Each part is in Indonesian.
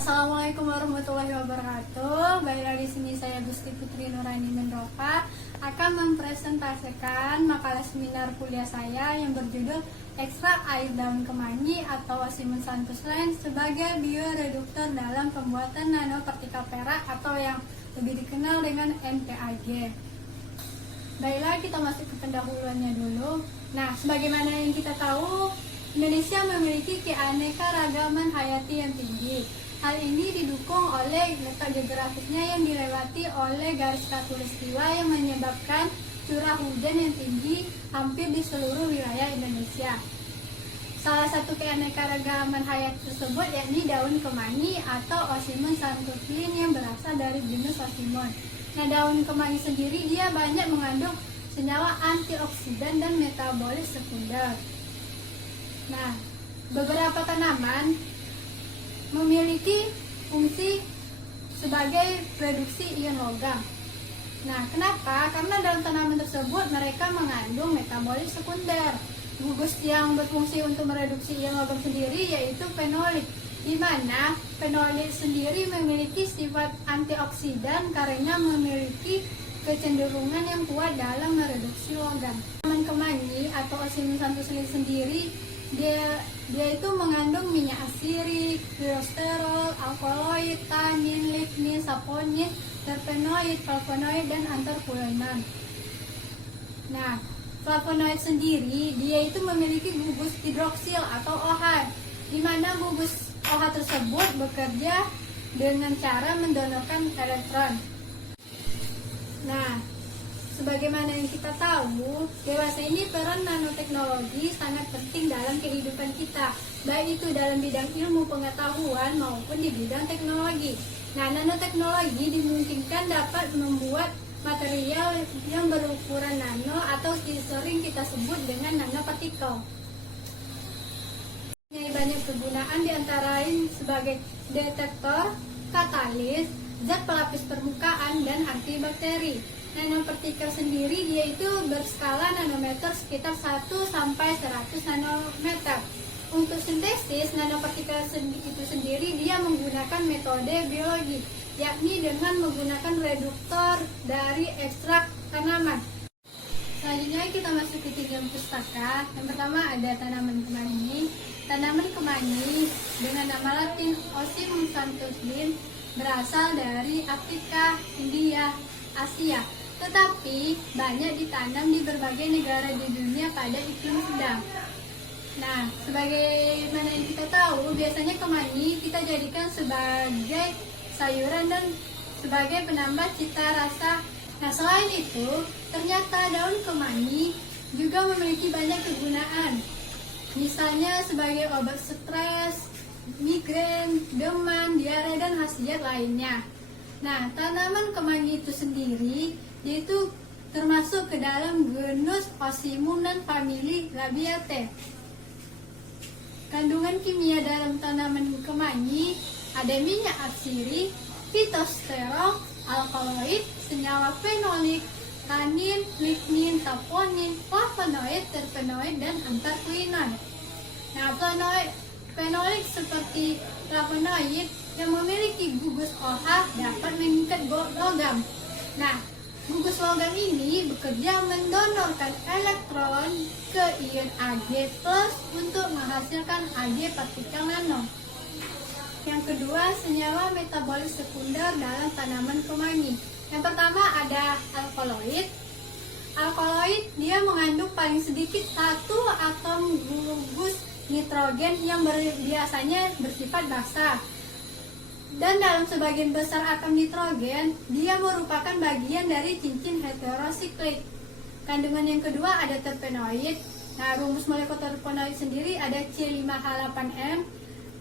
Assalamualaikum warahmatullahi wabarakatuh. Baik lagi sini saya Gusti Putri Nurani Mendropa akan mempresentasikan makalah seminar kuliah saya yang berjudul Ekstrak Air Daun Kemangi atau Asimun Santus Lain sebagai bioreduktor dalam pembuatan nanopartikel perak atau yang lebih dikenal dengan NPAG. Baiklah, kita masuk ke pendahuluannya dulu. Nah, sebagaimana yang kita tahu, Indonesia memiliki keanekaragaman hayati yang tinggi. Hal ini didukung oleh letak geografisnya yang dilewati oleh garis khatulistiwa yang menyebabkan curah hujan yang tinggi hampir di seluruh wilayah Indonesia. Salah satu keanekaragaman hayati tersebut yakni daun kemangi atau Asimun santus lain yang berasal dari genus Asimun. Nah, daun kemangi sendiri dia banyak mengandung senyawa antioksidan dan metabolit sekunder. Nah, beberapa tanaman memiliki fungsi sebagai reduksi ion logam. Nah, kenapa? Karena dalam tanaman tersebut mereka mengandung metabolit sekunder. Gugus yang berfungsi untuk mereduksi ion logam sendiri yaitu fenolik, di mana fenolik sendiri memiliki sifat antioksidan karena memiliki kecenderungan yang kuat dalam mereduksi logam. Tanaman kemangi atau Asimun santus lain sendiri dia itu mengandung minyak asirik, fitosterol, alkaloid, tanin, lignin, saponin, terpenoid, flavonoid, dan anthocyanin. Nah, flavonoid sendiri dia itu memiliki gugus hidroksil atau OH, di mana gugus OH tersebut bekerja dengan cara mendonorkan elektron. Nah, sebagaimana yang kita tahu, dewasa ini peran nanoteknologi sangat penting dalam kehidupan kita, baik itu dalam bidang ilmu pengetahuan maupun di bidang teknologi. Nah, nanoteknologi dimungkinkan dapat membuat material yang berukuran nano atau sering kita sebut dengan nanopartikel. Banyak kegunaan diantara lain sebagai detektor, katalis, zat pelapis permukaan, dan antibakteri. Nanopartikel sendiri dia itu berskala nanometer sekitar 1 sampai 100 nanometer. Untuk sintesis nanopartikel itu sendiri dia menggunakan metode biologi, yakni dengan menggunakan reduktor dari ekstrak tanaman. Selanjutnya kita masuk ke tiga pustaka. Yang pertama ada tanaman kemangi. Tanaman kemangi dengan nama latin Asimun santus lain berasal dari Afrika, India, Asia, tetapi banyak ditanam di berbagai negara di dunia pada iklim sedang. Nah, sebagaimana yang kita tahu, biasanya kemangi kita jadikan sebagai sayuran dan sebagai penambah cita rasa. Nah, selain itu, ternyata daun kemangi juga memiliki banyak kegunaan. Misalnya sebagai obat stres, migrain, demam, diare, dan khasiat lainnya. Nah, tanaman kemangi itu sendiri yaitu termasuk ke dalam genus Asimun dan famili Labiatae. Kandungan kimia dalam tanaman kemangi ada minyak asirik, fitosterol, alkaloid, senyawa fenolik, tanin, lignin, saponin, flavonoid, terpenoid, dan anthocyanin. Nah, fenolik seperti flavonoid yang memiliki gugus OH dapat mengikat logam. Nah, gugus logam ini bekerja mendonorkan elektron ke ion Ag+ untuk menghasilkan Ag partikel nano. Yang kedua, senyawa metabolit sekunder dalam tanaman kemangi. Yang pertama ada alkaloid. Alkaloid dia mengandung paling sedikit satu atom gugus nitrogen yang biasanya bersifat basa. Dan dalam sebagian besar atom nitrogen, dia merupakan bagian dari cincin heterosiklik. Kandungan yang kedua ada terpenoid. Nah, rumus molekul terpenoid sendiri ada C5H8M.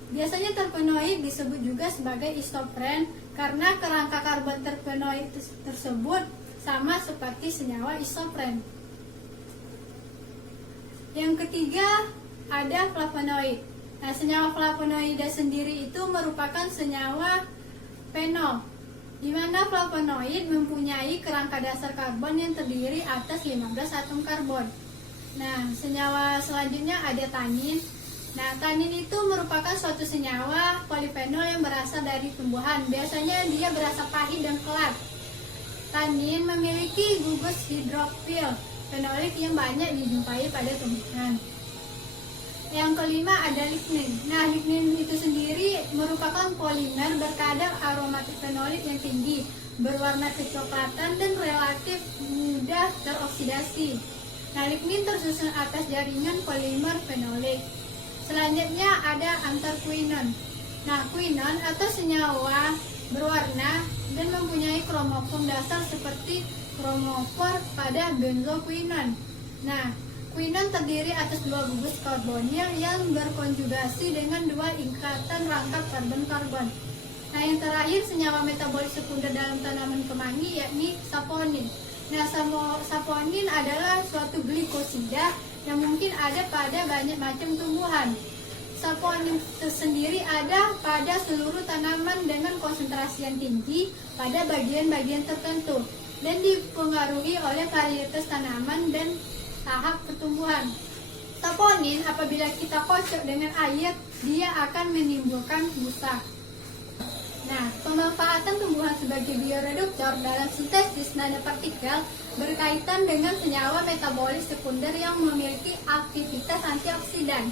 Biasanya terpenoid disebut juga sebagai isopren karena kerangka karbon terpenoid tersebut sama seperti senyawa isopren. Yang ketiga ada flavonoid. Nah, senyawa flavonoida sendiri itu merupakan senyawa fenol, di mana flavonoid mempunyai kerangka dasar karbon yang terdiri atas 15 atom karbon. Nah, senyawa selanjutnya ada tanin. Nah, tanin itu merupakan suatu senyawa polifenol yang berasal dari tumbuhan. Biasanya dia berasa pahit dan kelat. Tanin memiliki gugus hidrofil fenolik yang banyak dijumpai pada tumbuhan. Yang kelima ada lignin. Nah, lignin itu sendiri merupakan polimer berkadar aromatik fenolik yang tinggi, berwarna kecoklatan dan relatif mudah teroksidasi. Nah, lignin tersusun atas jaringan polimer fenolik. Selanjutnya ada antarkuinon. Nah, kuinon atau senyawa berwarna dan mempunyai kromofom dasar seperti kromofor pada benzokuinon. Nah, kuinon terdiri atas dua gugus karbonil yang berkonjugasi dengan dua ikatan rangkap karbon-karbon. Nah, yang terakhir senyawa metabolis sekunder dalam tanaman kemangi yakni saponin. Nah, saponin adalah suatu glikosida yang mungkin ada pada banyak macam tumbuhan. Saponin sendiri ada pada seluruh tanaman dengan konsentrasi yang tinggi pada bagian-bagian tertentu dan dipengaruhi oleh varietas tanaman dan tahap pertumbuhan. Saponin apabila kita kocok dengan air, dia akan menimbulkan busa. Nah, pemanfaatan tumbuhan sebagai bioreduktor dalam sintesis nanopartikel berkaitan dengan senyawa metabolis sekunder yang memiliki aktivitas antioksidan.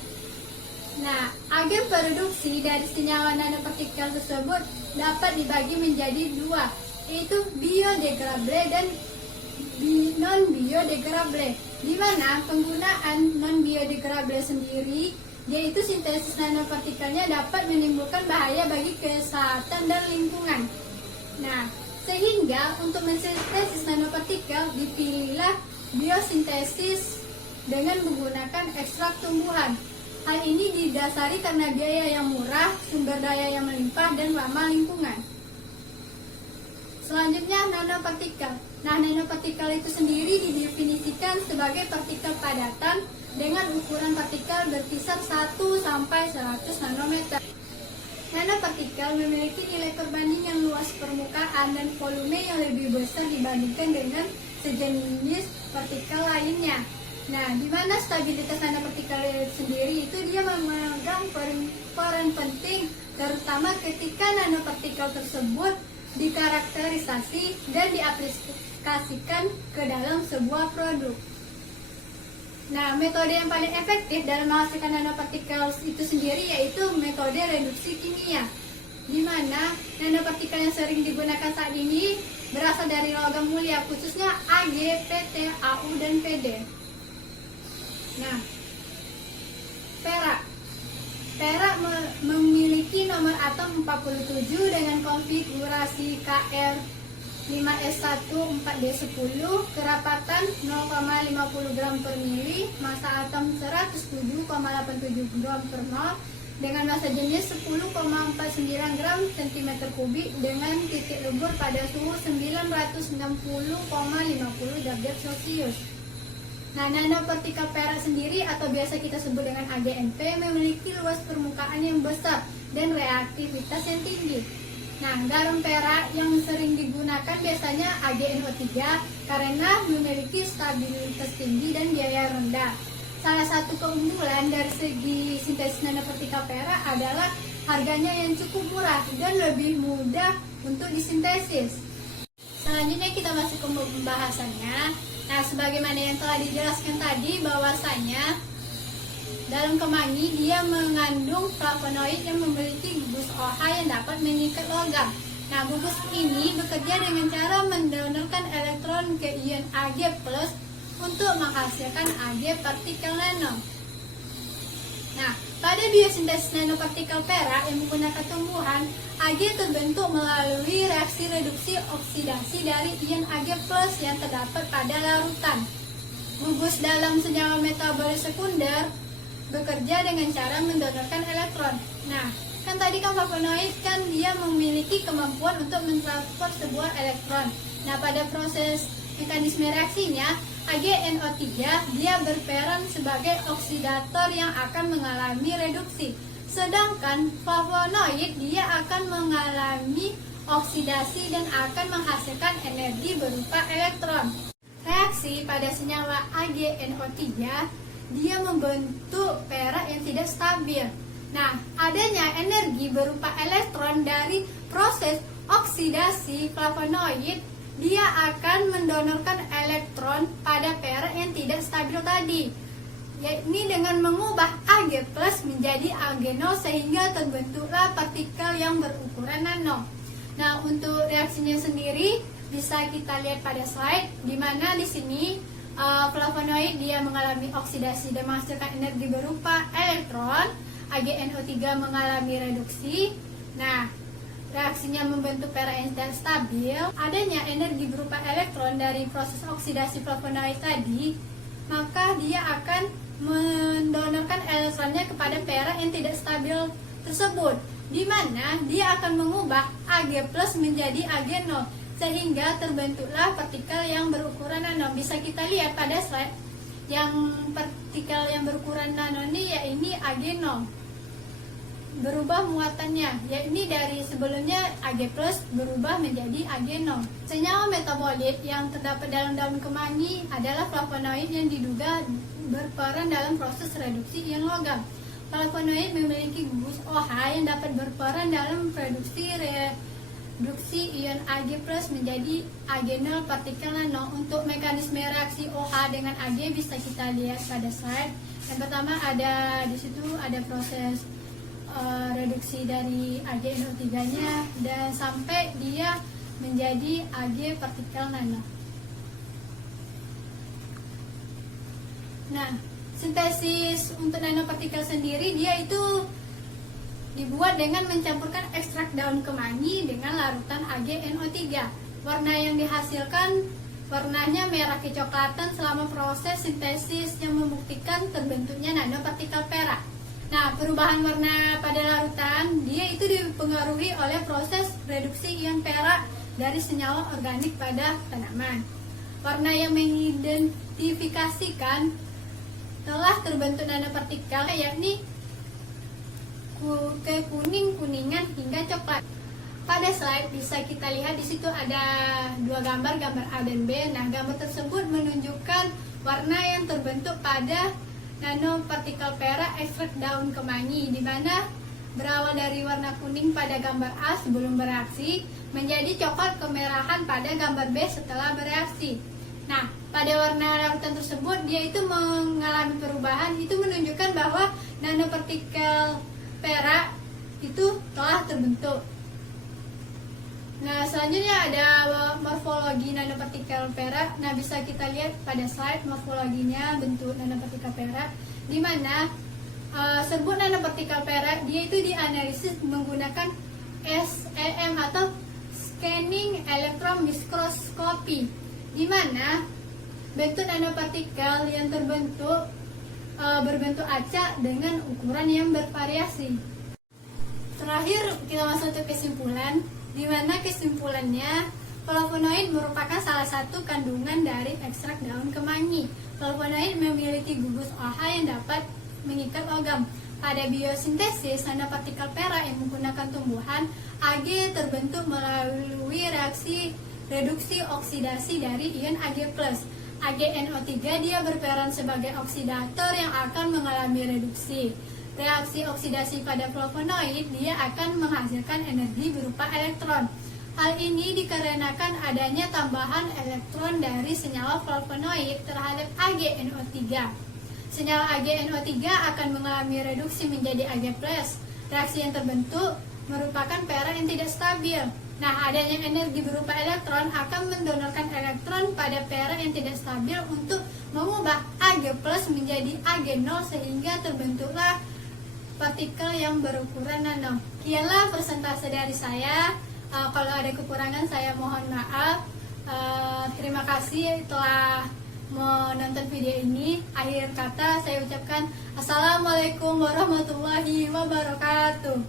Nah, agen produksi dari senyawa nanopartikel tersebut dapat dibagi menjadi dua, yaitu biodegradable dan non-biodegradable, di mana penggunaan non-biodegradable sendiri, yaitu sintesis nanopartikelnya dapat menimbulkan bahaya bagi kesehatan dan lingkungan. Nah, sehingga untuk mensintesis nanopartikel dipilihlah biosintesis dengan menggunakan ekstrak tumbuhan. Hal ini didasari karena biaya yang murah, sumber daya yang melimpah, dan ramah lingkungan. Selanjutnya, nanopartikel. Nah, nanopartikel itu sendiri didefinisikan sebagai partikel padatan dengan ukuran partikel berkisar 1 sampai 100 nanometer. Nanopartikel memiliki nilai perbanding yang luas permukaan dan volume yang lebih besar dibandingkan dengan sejenis partikel lainnya. Nah, di mana stabilitas nanopartikel sendiri itu dia memegang peran penting, terutama ketika nanopartikel tersebut dikarakterisasi dan diaplikasikan ke dalam sebuah produk. Nah, metode yang paling efektif dalam menghasilkan nanopartikel itu sendiri yaitu metode reduksi kimia, di mana nanopartikel yang sering digunakan saat ini berasal dari logam mulia, khususnya Ag, Pt, Au, dan Pd. Nah, perak. Perak memiliki nomor atom 47 dengan konfigurasi Kr 5s1 4d10, kerapatan 0,50 gram per mili, massa atom 107,87 gram per mol, dengan massa jenis 10,49 gram cm kubik dengan titik lebur pada suhu 960,50 derajat Celcius. Nah, nanopartikel perak sendiri atau biasa kita sebut dengan AgNP memiliki luas permukaan yang besar dan reaktivitas yang tinggi. Nah, garam perak yang sering digunakan biasanya AgNO3 karena memiliki stabilitas tinggi dan biaya rendah. Salah satu keunggulan dari segi sintesis nanopartikel perak adalah harganya yang cukup murah dan lebih mudah untuk disintesis. Selanjutnya kita masuk ke pembahasannya. Nah, sebagaimana yang telah dijelaskan tadi bahwasanya dalam kemangi dia mengandung flavonoid yang memiliki gugus OH yang dapat mengikat logam. Nah, gugus ini bekerja dengan cara mendonorkan elektron ke ion Ag+ untuk menghasilkan Ag partikel nano. Nah, pada biosintesis nanopartikel perak yang menggunakan tumbuhan, Ag terbentuk melalui reaksi reduksi oksidasi dari ion Ag+ yang terdapat pada larutan. Gugus dalam senyawa metabolis sekunder bekerja dengan cara mendonorkan elektron. Nah, kan tadi kan flavonoid kan dia memiliki kemampuan untuk mentransfer sebuah elektron. Nah, pada proses mekanisme reaksinya, AgNO3 dia berperan sebagai oksidator yang akan mengalami reduksi. Sedangkan flavonoid dia akan mengalami oksidasi dan akan menghasilkan energi berupa elektron. Reaksi pada senyawa AgNO3 dia membentuk perak yang tidak stabil. Nah, adanya energi berupa elektron dari proses oksidasi flavonoid, dia akan mendonorkan elektron pada perak yang tidak stabil tadi, yakni dengan mengubah Ag+ menjadi Ag0 sehingga terbentuklah partikel yang berukuran nano. Nah, untuk reaksinya sendiri bisa kita lihat pada slide, di mana di sini flavonoid dia mengalami oksidasi dan menghasilkan energi berupa elektron. AgNO3 mengalami reduksi. Nah, reaksinya membentuk perak yang tidak stabil. Adanya energi berupa elektron dari proses oksidasi flavonoid tadi, maka dia akan mendonorkan elektronnya kepada perak yang tidak stabil tersebut, di mana dia akan mengubah Ag+ menjadi Ag0 sehingga terbentuklah partikel yang berukuran nano. Bisa kita lihat pada slide, yang partikel yang berukuran nano ini yakni Ag0. Berubah muatannya, yakni dari sebelumnya Ag+ berubah menjadi Ag0. Senyawa metabolit yang terdapat dalam daun kemangi adalah flavonoid yang diduga berperan dalam proses reduksi ion logam. Flavonoid memiliki gugus OH yang dapat berperan dalam reduksi ion Ag+ menjadi Ag0 partikel nano. Untuk mekanisme reaksi OH dengan Ag bisa kita lihat pada slide. Yang pertama ada di situ ada proses reduksi dari AgNO3-nya dan sampai dia menjadi Ag partikel nano. Nah, sintesis untuk nanopartikel sendiri dia itu dibuat dengan mencampurkan ekstrak daun kemangi dengan larutan AgNO3. Warna yang dihasilkan warnanya merah kecoklatan selama proses sintesis yang membuktikan terbentuknya nanopartikel perak. Nah, perubahan warna pada larutan dia itu dipengaruhi oleh proses reduksi ion perak dari senyawa organik pada tanaman. Warna yang mengidentifikasikan telah terbentuk nanopartikel yakni kekuning-kuningan hingga coklat. Pada slide bisa kita lihat di situ ada dua gambar A dan B. Nah, gambar tersebut menunjukkan warna yang terbentuk pada nanopartikel perak ekstrak daun kemangi, di mana berawal dari warna kuning pada gambar A sebelum bereaksi menjadi coklat kemerahan pada gambar B setelah bereaksi. Nah, pada warna larutan tersebut dia itu mengalami perubahan, itu menunjukkan bahwa nanopartikel perak itu telah terbentuk. Nah, selanjutnya ada morfologi nanopartikel perak. Nah, bisa kita lihat pada slide morfologinya bentuk nanopartikel perak, di mana serbuk nanopartikel perak dia itu dianalisis menggunakan SEM atau scanning electron microscopy, di mana bentuk nanopartikel yang terbentuk berbentuk acak dengan ukuran yang bervariasi. Terakhir kita masuk ke kesimpulan, di mana kesimpulannya flavonoid merupakan salah satu kandungan dari ekstrak daun kemangi. Flavonoid memiliki gugus OH yang dapat mengikat logam. Pada biosintesis nanopartikel perak yang menggunakan tumbuhan, Ag terbentuk melalui reaksi reduksi oksidasi dari ion Ag+. AgNO3 dia berperan sebagai oksidator yang akan mengalami reduksi. Reaksi oksidasi pada flavonoid dia akan menghasilkan energi berupa elektron. Hal ini dikarenakan adanya tambahan elektron dari senyawa flavonoid terhadap AgNO3. Senyawa AgNO3 akan mengalami reduksi menjadi Ag+. Reaksi yang terbentuk merupakan perak yang tidak stabil. Nah, adanya energi berupa elektron akan mendonorkan elektron pada perak yang tidak stabil untuk mengubah Ag+ menjadi Ag0 sehingga terbentuklah partikel yang berukuran nano. Sekianlah persentase dari saya. Kalau ada kekurangan saya mohon maaf. Terima kasih telah menonton video ini. Akhir kata saya ucapkan Assalamualaikum warahmatullahi wabarakatuh.